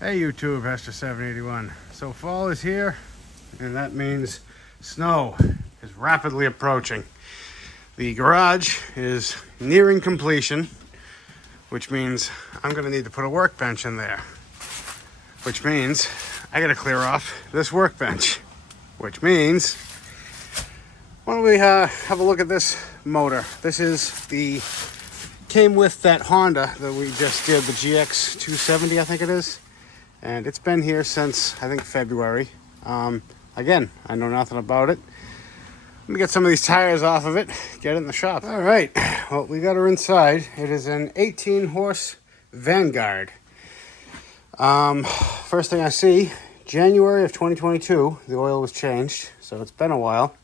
Hey YouTube, Hester781. So fall is here, and that means snow is rapidly approaching. The garage is nearing completion, which means I'm gonna need to put a workbench in there. Which means I gotta clear off this workbench. Which means, why don't we have a look at this motor? This is came with that Honda that we just did, the GX 270, I think it is. And it's been here since, I think, February. Again, I know nothing about it. Let me get some of these tires off of it, get it in the shop. All right, well, we got her inside. It is an 18-horse Vanguard. First thing I see, January of 2022, the oil was changed, so it's been a while.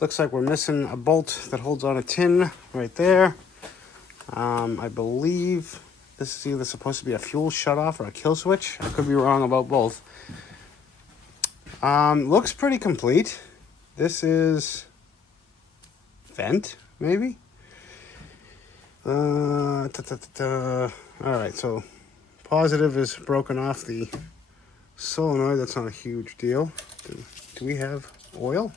Looks like we're missing a bolt that holds on a tin right there. I believe this is either supposed to be a fuel shutoff or a kill switch. I could be wrong about both. Looks pretty complete. This is vent, maybe? All right, so positive is broken off the solenoid. That's not a huge deal. Do we have oil?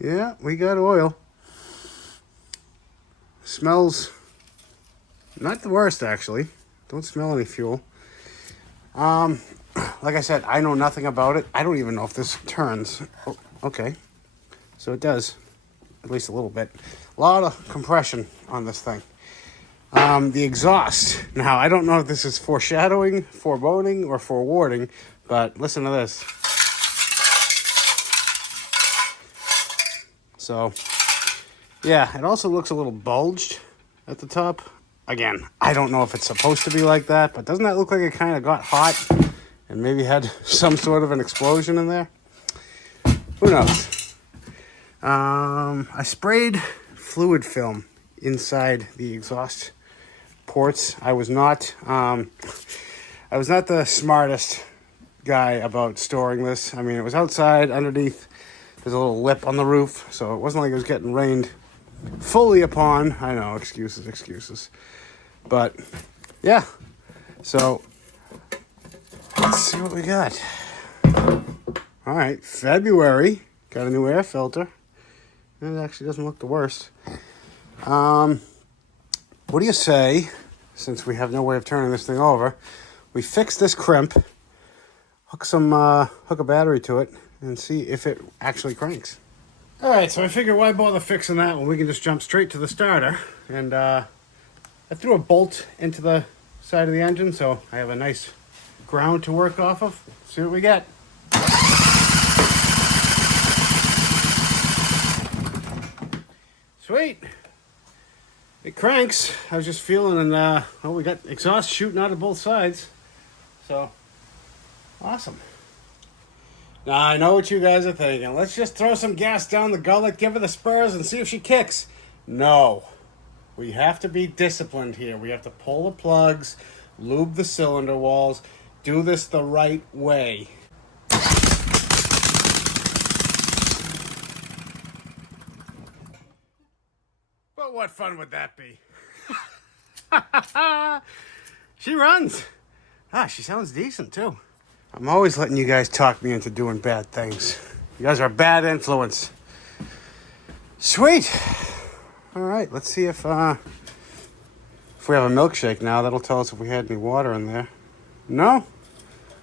Yeah, we got oil. Smells not the worst, actually. Don't smell any fuel. Like I said, I know nothing about it. I don't even know if this turns. Oh, okay. So it does, at least a little bit. A lot of compression on this thing. The exhaust. Now, I don't know if this is foreshadowing, foreboding, or forewarning, but listen to this. So, yeah, it also looks a little bulged at the top. Again, I don't know if it's supposed to be like that, but doesn't that look like it kind of got hot and maybe had some sort of an explosion in there? Who knows? I sprayed fluid film inside the exhaust ports. I was not the smartest guy about storing this. I mean, it was outside underneath. There's a little lip on the roof, so it wasn't like it was getting rained fully upon. I know, excuses. But, yeah. So, let's see what we got. All right, February. Got a new air filter. It actually doesn't look the worst. What do you say, since we have no way of turning this thing over, we fix this crimp, hook a battery to it, and see if it actually cranks. All right, so I figured why bother fixing that when we can just jump straight to the starter. And I threw a bolt into the side of the engine, so I have a nice ground to work off of. Let's see what we get. Sweet. It cranks. I was just feeling, and well, we got exhaust shooting out of both sides. So, awesome. Now, I know what you guys are thinking. Let's just throw some gas down the gullet, give her the spurs, and see if she kicks. No. We have to be disciplined here. We have to pull the plugs, lube the cylinder walls, do this the right way. But what fun would that be? She runs. She sounds decent, too. I'm always letting you guys talk me into doing bad things. You guys are a bad influence. Sweet. All right, let's see if we have a milkshake now. That'll tell us if we had any water in there. No?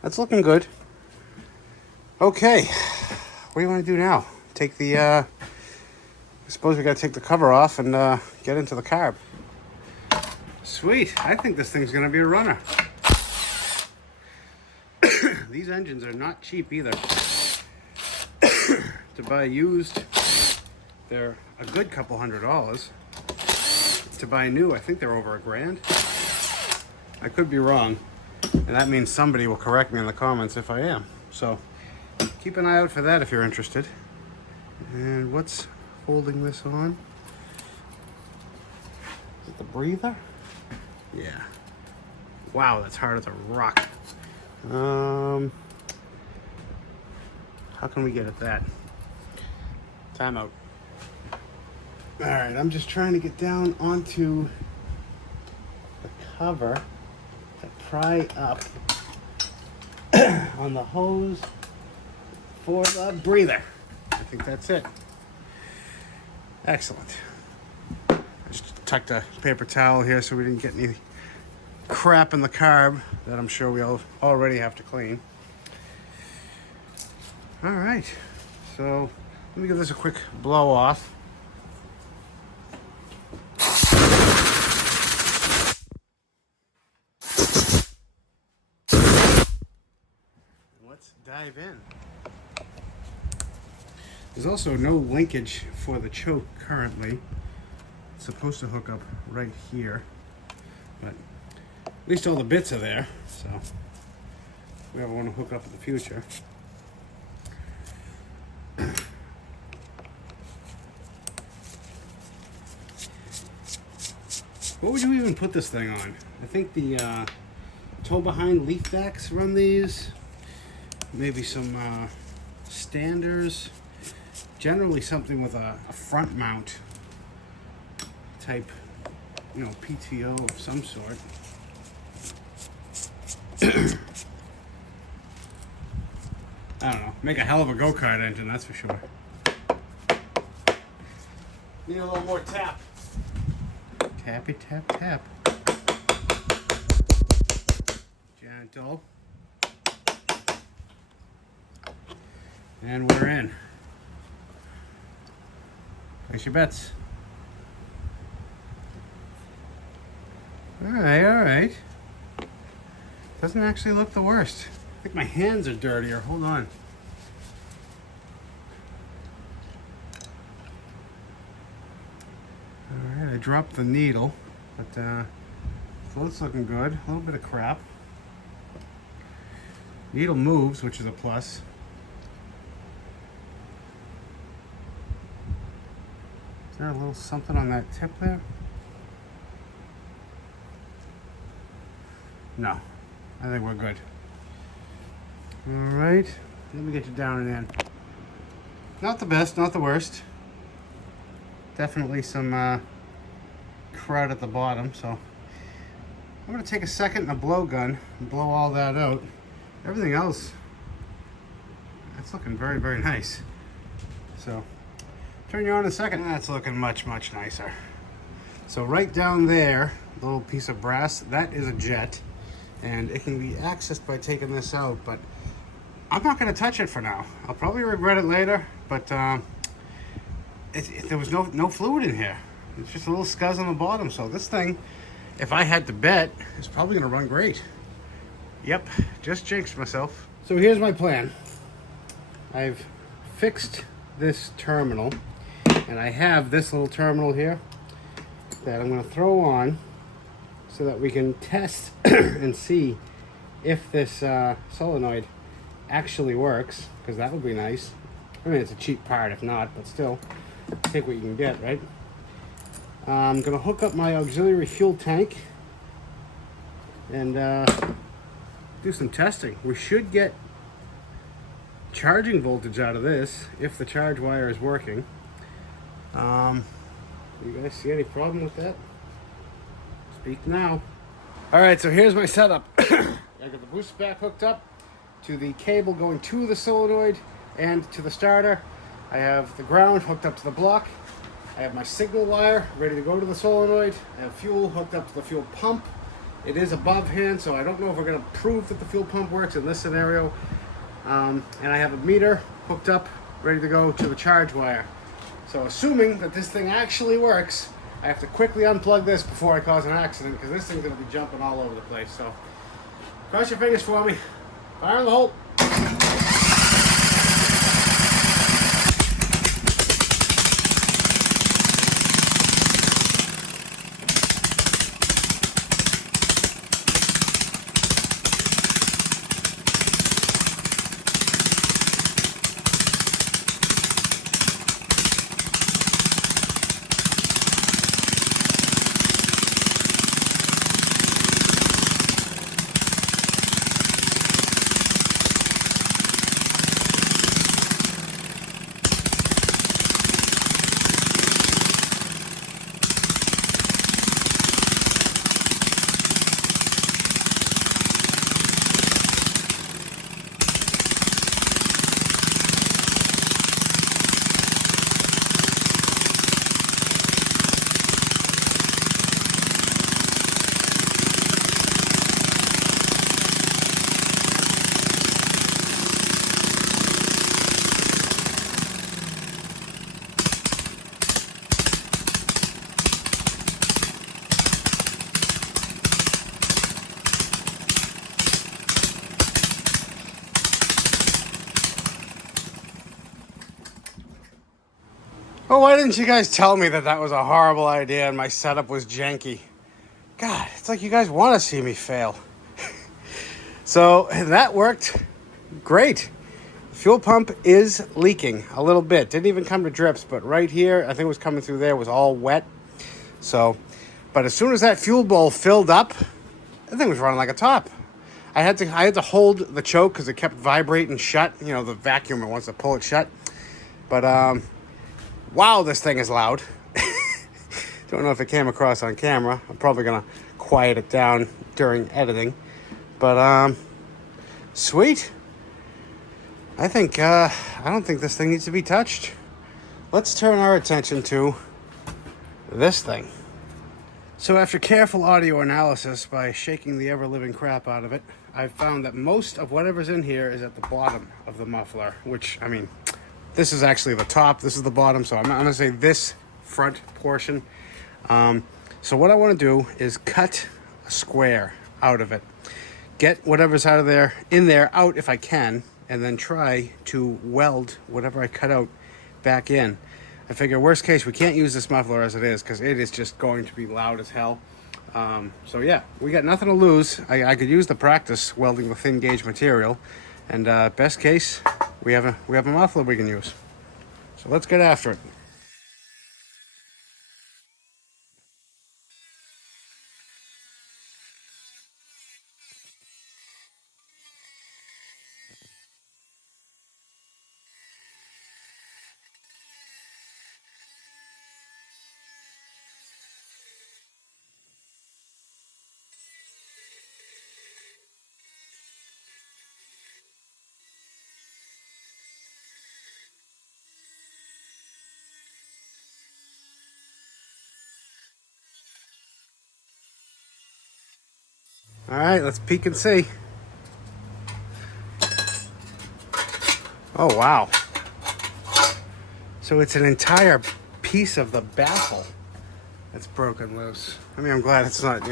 That's looking good. Okay. What do you want to do now? Take the, I suppose we got to take the cover off and get into the carb. Sweet. I think this thing's going to be a runner. These engines are not cheap either. To buy used, they're a good couple $100. To buy new, I think they're over $1,000. I could be wrong, and that means somebody will correct me in the comments if I am. So keep an eye out for that if you're interested. And what's holding this on? Is it the breather? Yeah. Wow, that's hard as a rock. How can we get at that? Time out. All right, I'm just trying to get down onto the cover to pry up on the hose for the breather. I think that's it. Excellent. I just tucked a paper towel here so we didn't get any crap in the carb that I'm sure we all already have to clean. All right, so let me give this a quick blow off. Let's dive in. There's also no linkage for the choke currently. It's supposed to hook up right here, but at least all the bits are there, so if we ever want to hook up in the future. What would you even put this thing on? I think the toe behind leaf backs run these. Maybe some standers. Generally something with a front mount type, you know, PTO of some sort. I don't know. Make a hell of a go-kart engine, that's for sure. Need a little more tap. Tappy tap tap. Gentle. And we're in. Place your bets. All right. Doesn't actually look the worst. I think my hands are dirtier. Hold on. All right, I dropped the needle, but float's looking good. A little bit of crap. Needle moves, which is a plus. Is there a little something on that tip there? No, I think we're good. All right, let me get you down and in. Not the best, not the worst. Definitely some crud at the bottom, so I'm gonna take a second and a blowgun and blow all that out. Everything else, that's looking very, very nice. So, turn you on in a second. That's looking much, much nicer. So right down there, the little piece of brass, that is a jet. And it can be accessed by taking this out, but I'm not gonna touch it for now. I'll probably regret it later, but there was no fluid in here. It's just a little scuzz on the bottom. So this thing, if I had to bet, is probably gonna run great. Yep, just jinxed myself. So here's my plan. I've fixed this terminal, and I have this little terminal here that I'm gonna throw on so that we can test and see if this solenoid actually works, because that would be nice. I mean, it's a cheap part if not, but still, take what you can get, right? I'm gonna hook up my auxiliary fuel tank and do some testing. We should get charging voltage out of this if the charge wire is working. You guys see any problem with that? Speak now. All right, so here's my setup. I got the booster back hooked up to the cable going to the solenoid and to the starter. I have the ground hooked up to the block. I have my signal wire ready to go to the solenoid. I have fuel hooked up to the fuel pump. It is above hand, so I don't know if we're going to prove that the fuel pump works in this scenario. And I have a meter hooked up, ready to go to the charge wire. So assuming that this thing actually works, I have to quickly unplug this before I cause an accident, because this thing's going to be jumping all over the place. So cross your fingers for me. Fire in the hole. Oh, why didn't you guys tell me that that was a horrible idea and my setup was janky? God, it's like you guys want to see me fail. So that worked great. The fuel pump is leaking a little bit. Didn't even come to drips, but right here, I think it was coming through there, was all wet. So, but as soon as that fuel bowl filled up, the thing was running like a top. I had to hold the choke because it kept vibrating shut. You know, the vacuum, it wants to pull it shut. But wow, this thing is loud. Don't know if it came across on camera. I'm probably gonna quiet it down during editing. But sweet. I don't think this thing needs to be touched. Let's turn our attention to this thing. So after careful audio analysis by shaking the ever-living crap out of it, I've found that most of whatever's in here is at the bottom of the muffler, which, I mean, this is actually the top, this is the bottom, so I'm going to say this front portion. So what I want to do is cut a square out of it. Get whatever's out of there, in there, out if I can, and then try to weld whatever I cut out back in. I figure worst case, we can't use this muffler as it is because it is just going to be loud as hell. So yeah, we got nothing to lose. I could use the practice welding with thin gauge material, and best case, we have a muffler we can use. So let's get after it. All right, let's peek and see. Oh, wow. So it's an entire piece of the baffle that's broken loose. I mean, I'm glad it's not,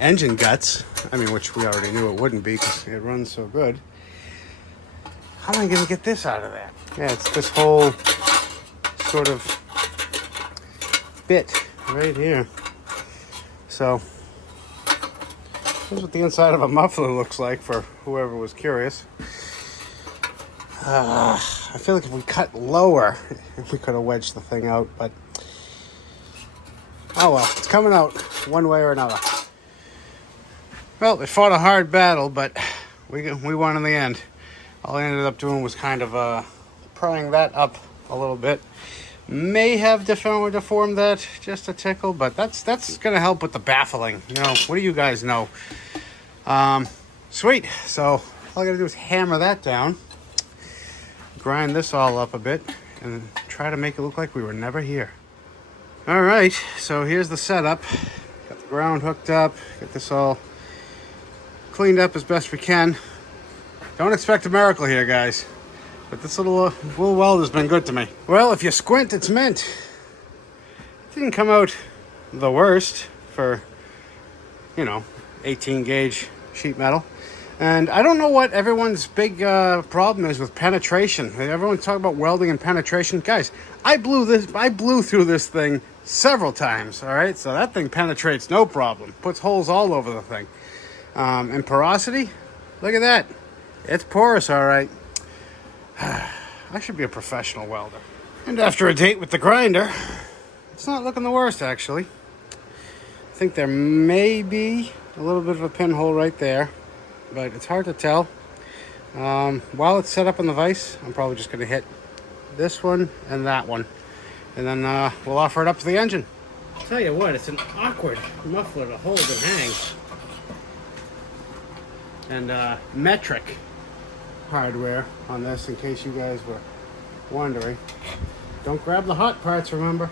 engine guts. I mean, which we already knew it wouldn't be because it runs so good. How am I going to get this out of there? Yeah, it's this whole sort of bit right here. So this is what the inside of a muffler looks like for whoever was curious. I feel like if we cut lower, we could have wedged the thing out, but oh well, it's coming out one way or another. Well, it fought a hard battle, but we won in the end. All I ended up doing was kind of prying that up a little bit. May have deformed that just a tickle, but that's going to help with the baffling. What do you guys know? Sweet. So all I got to do is hammer that down, grind this all up a bit, and try to make it look like we were never here. All right, so here's the setup. Got the ground hooked up, get this all cleaned up as best we can. Don't expect a miracle here, guys. But this little weld has been good to me. Well, if you squint, it's mint. It didn't come out the worst for, 18 gauge sheet metal. And I don't know what everyone's big problem is with penetration. Everyone's talking about welding and penetration. Guys, I blew through this thing several times, all right? So that thing penetrates no problem. Puts holes all over the thing. And porosity, look at that. It's porous, all right. I should be a professional welder. And after a date with the grinder, it's not looking the worst, actually. I think there may be a little bit of a pinhole right there, but it's hard to tell. While it's set up on the vise, I'm probably just going to hit this one and that one, and then we'll offer it up to the engine. I'll tell you what, it's an awkward muffler to hold and hang. And metric hardware on this, in case you guys were wondering. Don't grab the hot parts, remember.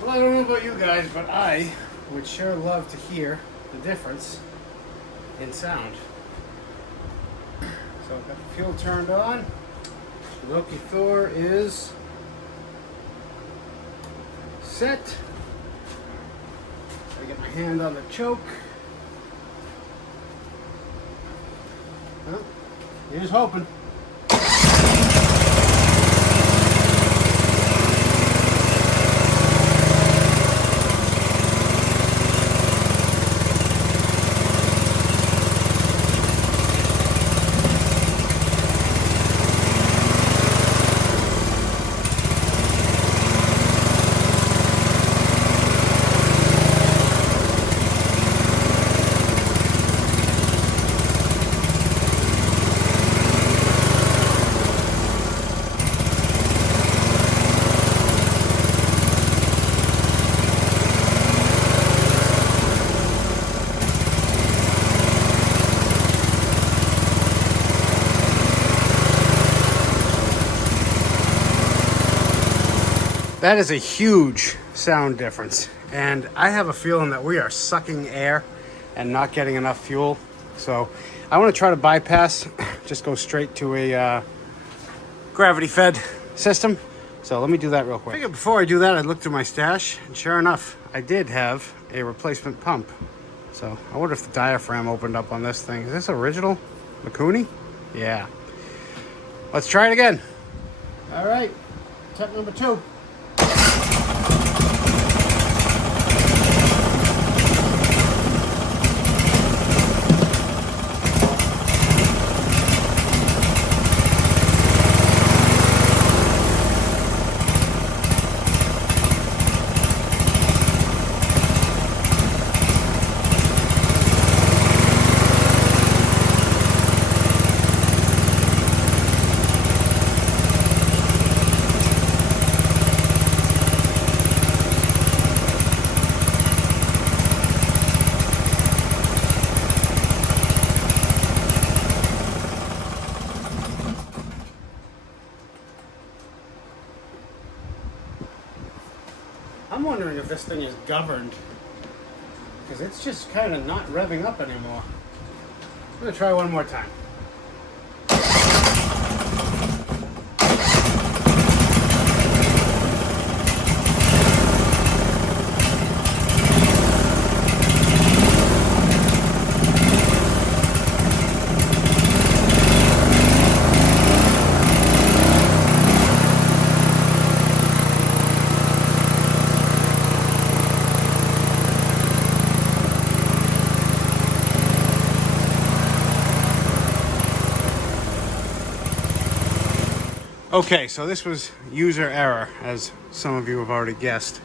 Well, I don't know about you guys, but I would sure love to hear the difference in sound. So I've got the fuel turned on. Loki Thor is set. I get my hand on the choke. Well, here's hoping. That is a huge sound difference. And I have a feeling that we are sucking air and not getting enough fuel. So I want to try to bypass, just go straight to a gravity fed system. So let me do that real quick. I figured before I do that, I looked through my stash, and sure enough, I did have a replacement pump. So I wonder if the diaphragm opened up on this thing. Is this original Mikuni? Yeah. Let's try it again. All right, attempt number 2. I'm wondering if this thing is governed, because it's just kind of not revving up anymore. I'm going to try one more time. Okay, so this was user error, as some of you have already guessed.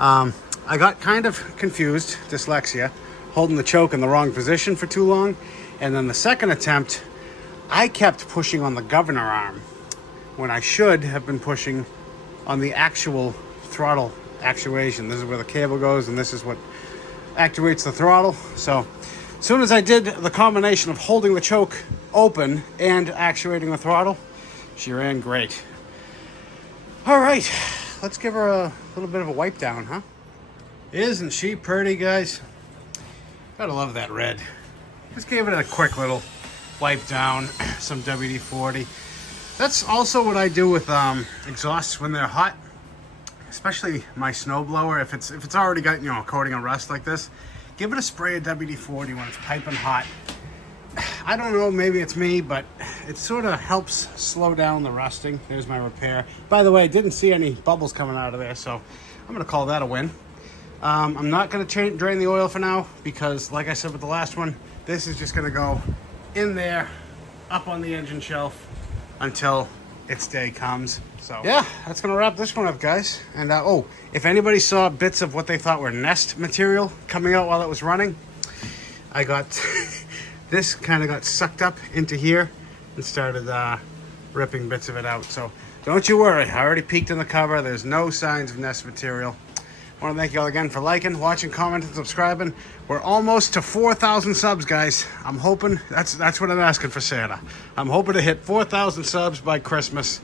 I got kind of confused, dyslexia, holding the choke in the wrong position for too long. And then the second attempt, I kept pushing on the governor arm when I should have been pushing on the actual throttle actuation. This is where the cable goes, and this is what actuates the throttle. So as soon as I did the combination of holding the choke open and actuating the throttle, she ran great. All right, let's give her a little bit of a wipe down, huh? Isn't she pretty, guys? Gotta love that red. Just gave it a quick little wipe down, some WD-40. That's also what I do with exhausts when they're hot, especially my snowblower. If it's already got, you know, a coating of rust like this, give it a spray of WD-40 when it's piping hot. I don't know, maybe it's me, but it sort of helps slow down the rusting. There's my repair. By the way, I didn't see any bubbles coming out of there, so I'm going to call that a win. I'm not going to drain the oil for now because, like I said with the last one, this is just going to go in there, up on the engine shelf until its day comes. So yeah, that's going to wrap this one up, guys. And oh, if anybody saw bits of what they thought were nest material coming out while it was running, I got... this kind of got sucked up into here and started ripping bits of it out. So don't you worry, I already peeked in the cover. There's no signs of nest material. I want to thank you all again for liking, watching, commenting, subscribing. We're almost to 4,000 subs, guys. I'm hoping, that's what I'm asking for Santa. I'm hoping to hit 4,000 subs by Christmas.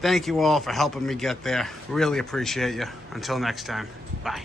Thank you all for helping me get there. Really appreciate you. Until next time, bye.